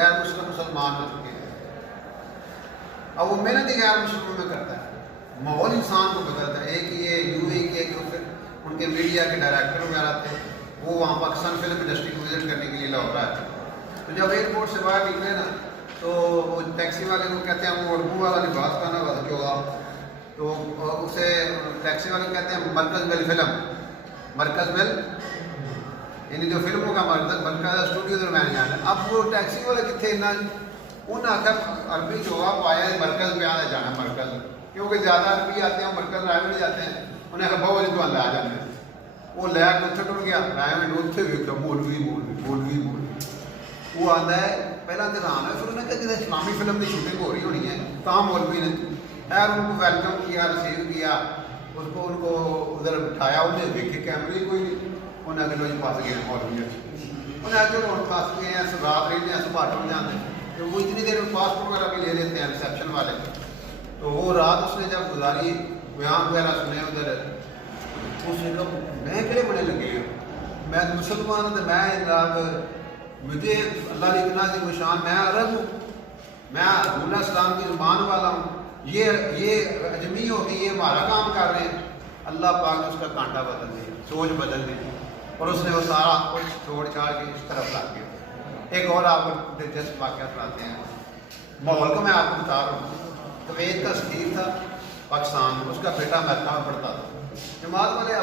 غیر مسلم مسلمان ہو چکے ہیں. اب وہ محنت ہی غیر مسلموں میں کرتا ہے. ماحول انسان کو بدلتا ہے. ایک یہ یو اے کے ایک پھر ان کے میڈیا کے ڈائریکٹر وغیرہ تھے, وہ وہاں پاکستان فلم انڈسٹری کو وزٹ کرنے کے لیے لاہور آئے تھے. تو جب ایئرپورٹ سے باہر نکلے نا تو وہ ٹیکسی والے کو کہتے ہیں, وہ اردو والا نے بات کرنا بات کیوں گا, تو اسے ٹیکسی والے کہتے ہیں مرکز مل فلم, مرکز مل یعنی جو فلموں کا مرکز اسٹوڈیو درمیان جانا ہے. اب وہ ٹیکسی والے کتنے انہیں آخر عربی جو آپ آیا ہے مرکز میں آنا جانا مرکز, کیونکہ زیادہ عربی آتے ہیں مرکز رائے میں جاتے ہیں. انہیں آخر بہت بڑی تو لے جاتے ہیں. وہ لے کے اتنے ٹر گیا رائے میں اتنے بھی مولوی مولوی مولوی مولوی. وہ آتا ہے پہلا انتظام ہے, پھر انہیں کہا جیسے اسلامی فلم کی شوٹنگ ہو رہی ہونی ہے, کہاں مولوی نے خیر ان کو ویلکم کیا, ریسیو کیا, ان کو ادھر بٹھایا. انہیں دیکھے کیمرے کوئی نہیں, انہیں آگے لوگ پھنس گئے مولوی. انہیں آگے لوگ پھنس گئے ہیں, رات رہتے ہیں, صبح ٹوٹ جاتے ہیں. تو وہ اتنی دیر میں پاسپورٹ وغیرہ بھی لے لیتے ہیں ریسیپشن والے. تو وہ رات اس نے جب گزاری, بیان وغیرہ سنے ادھر, اس نے کہا میں کہڑے بڑے لگے ہوں, میں مسلمان ہوں, میں رات مجھے اللہ کی اتنا سی شان, میں عرب ہوں, میں رسول اسلام کی زبان والا ہوں, یہ اجمی ہو کہ یہ ہمارا کام کر رہے ہیں. اللہ پاک نے اس کا کانٹا بدل دیا, سوچ بدل دی, اور اس نے وہ سارا کچھ چھوڑ چھاڑ کے اس طرف لگ گیا. ایک اور آپ کو دلچسپ واقعہ سناتے ہیں, ماحول کو میں آپ کو بتا رہا ہوں. کویت کا سفیر تھا پاکستان میں, اس کا بیٹا امریکہ میں پڑھتا تھا. جماعت والے